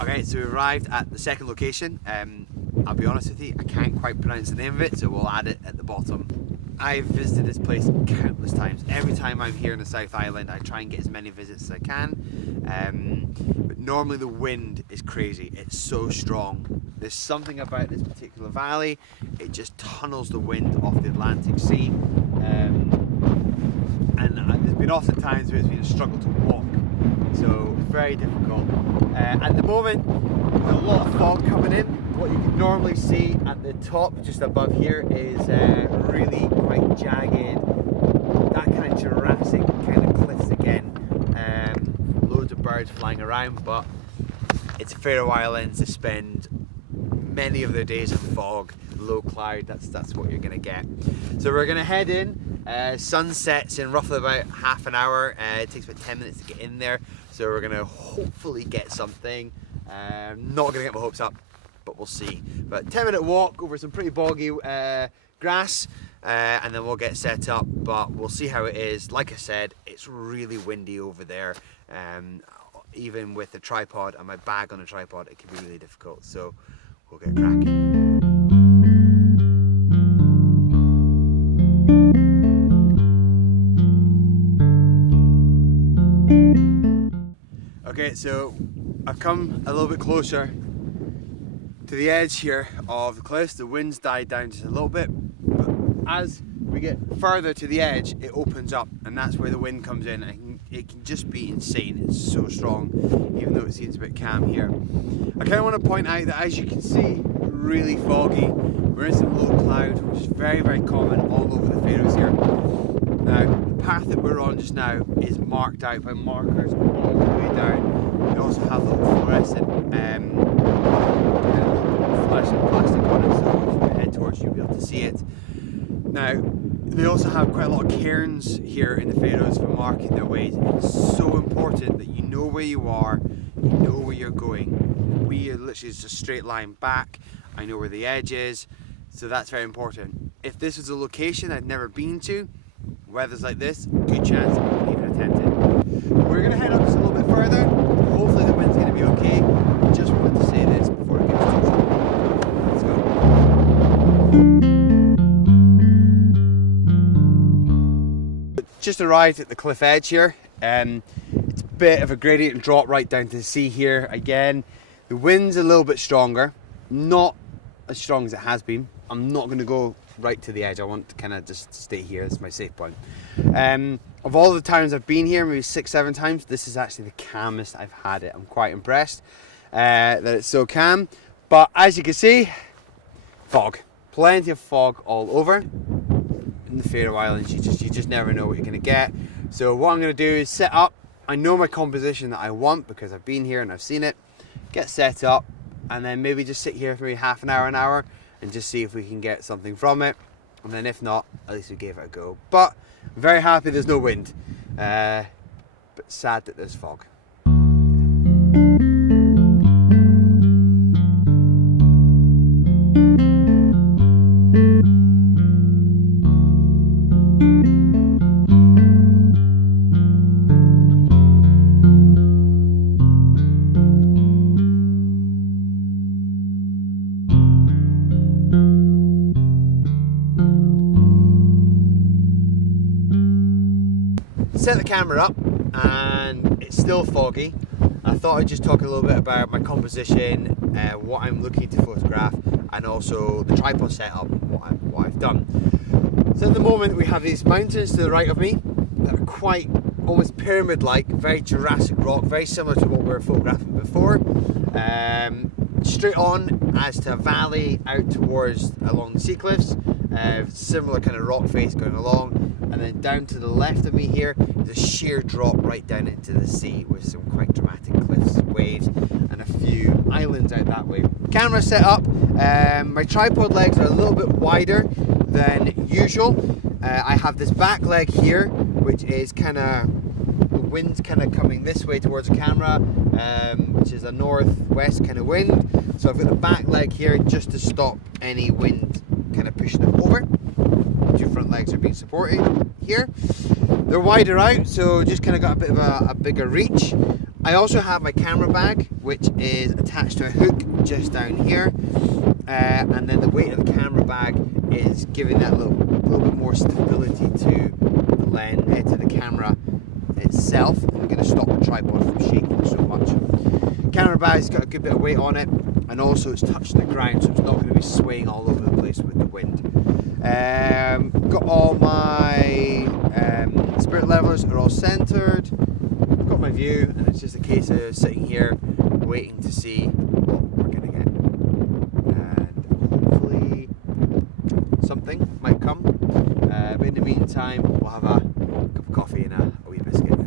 Okay, so we arrived at the second location. I'll be honest with you, I can't quite pronounce the name of it, so we'll add it at the bottom. I've visited this place countless times. Every time I'm here in the South Island, I try and get as many visits as I can. But normally the wind is crazy. It's so strong. There's something about this particular valley. It just tunnels the wind off the Atlantic Sea. And there's been often times where it's been a struggle to walk. So it's very difficult. At the moment, there's a lot of fog coming in. What you can normally see at the top, just above here, is really quite jagged, that kind of Jurassic kind of cliffs again. Loads of birds flying around, but it's Faroe Islands. They spend many of their days in fog, low cloud. That's what you're going to get. So we're going to head in. Sun sets in roughly about half an hour. It takes about 10 minutes to get in there. So we're going to hopefully get something. Not going to get my hopes up, but we'll see. But 10-minute walk over some pretty boggy grass, and then we'll get set up, but we'll see how it is. Like I said, it's really windy over there. Even with the tripod and my bag on a tripod, it can be really difficult. So we'll get cracking. Okay, so I've come a little bit closer to the edge here of the cliffs. The wind's died down just a little bit, but as we get further to the edge, it opens up, and that's where the wind comes in. And it can just be insane. It's so strong, even though it seems a bit calm here. I kind of want to point out that, as you can see, really foggy. We're in some low cloud, which is very, very common all over the Faroes here. Now, the path that we're on just now is marked out by markers all the way down. We also have little fluorescent plastic on it, so if you head towards you'll be able to see it. Now, they also have quite a lot of cairns here in the Faroes for marking their ways. It's so important that you know where you are, you know where you're going. We are literally just a straight line back. I know where the edge is, so that's very important. If this was a location I'd never been to, weather's like this, good chance I wouldn't even attempt it. We're going to head up just a little bit further. Hopefully the wind's going to be okay. Just wanted to say this before it gets too strong. Let's go. Just arrived at the cliff edge here. It's a bit of a gradient drop right down to the sea here again. The wind's a little bit stronger, not as strong as it has been. I'm not going to go right to the edge. I want to kind of just stay here. That's my safe point. Of all the times I've been here, maybe 6-7 times, this is actually the calmest I've had it. I'm quite impressed that it's so calm. But as you can see, fog. Plenty of fog all over. In the Faroe Islands, you just never know what you're going to get. So what I'm going to do is set up. I know my composition that I want because I've been here and I've seen it. Get set up, and then maybe just sit here for maybe half an hour, and just see if we can get something from it. And then if not, at least we gave it a go. But I'm very happy there's no wind, but sad that there's fog. Set the camera up and it's still foggy. I thought I'd just talk a little bit about my composition, what I'm looking to photograph, and also the tripod setup, what I've done. So at the moment we have these mountains to the right of me that are quite almost pyramid-like, very Jurassic rock, very similar to what we were photographing before. Straight on as to a valley out towards along the sea cliffs, similar kind of rock face going along. And then down to the left of me here is a sheer drop right down into the sea with some quite dramatic cliffs, waves, and a few islands out that way. Camera set up. My tripod legs are a little bit wider than usual. I have this back leg here, which is kind of, the wind's kind of coming this way towards the camera, which is a northwest kind of wind. So I've got the back leg here just to stop any wind kind of pushing it over. Two front legs are being supported here. They're wider out, so just kind of got a bit of a bigger reach. I also have my camera bag, which is attached to a hook just down here, and then the weight of the camera bag is giving that little bit more stability to the lens, to the camera itself. I'm going to stop the tripod from shaking so much. Camera bag's got a good bit of weight on it, and also it's touching the ground, so it's not going to be swaying all over the place with the wind. Got all my spirit levels are all centered. Got my view, and it's just a case of sitting here waiting to see what we're going to get, and hopefully something might come, but in the meantime we'll have a cup of coffee and a wee biscuit.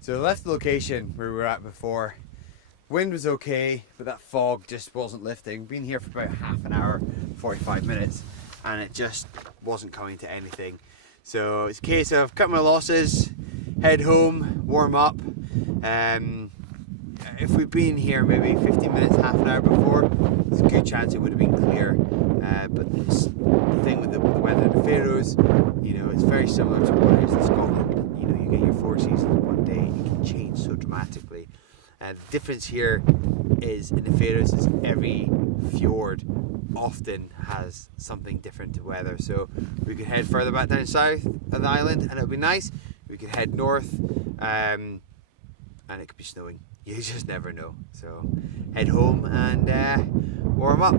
So I left the location where we were at before. Wind was okay, but that fog just wasn't lifting. Been here for about half an hour, 45 minutes, and it just wasn't coming to anything. So it's a case of cut my losses, head home, warm up. If we'd been here maybe 15 minutes, half an hour before, there's a good chance it would have been clear. But the thing with the weather in the Faroes, you know, it's very similar to what it is in Scotland. You know, you get your 4 seasons in one day, it can change so dramatically. The difference here is in the Faroes is every fjord often has something different to weather. So we could head further back down south of the island and it would be nice. We could head north and it could be snowing. You just never know. So head home and warm up.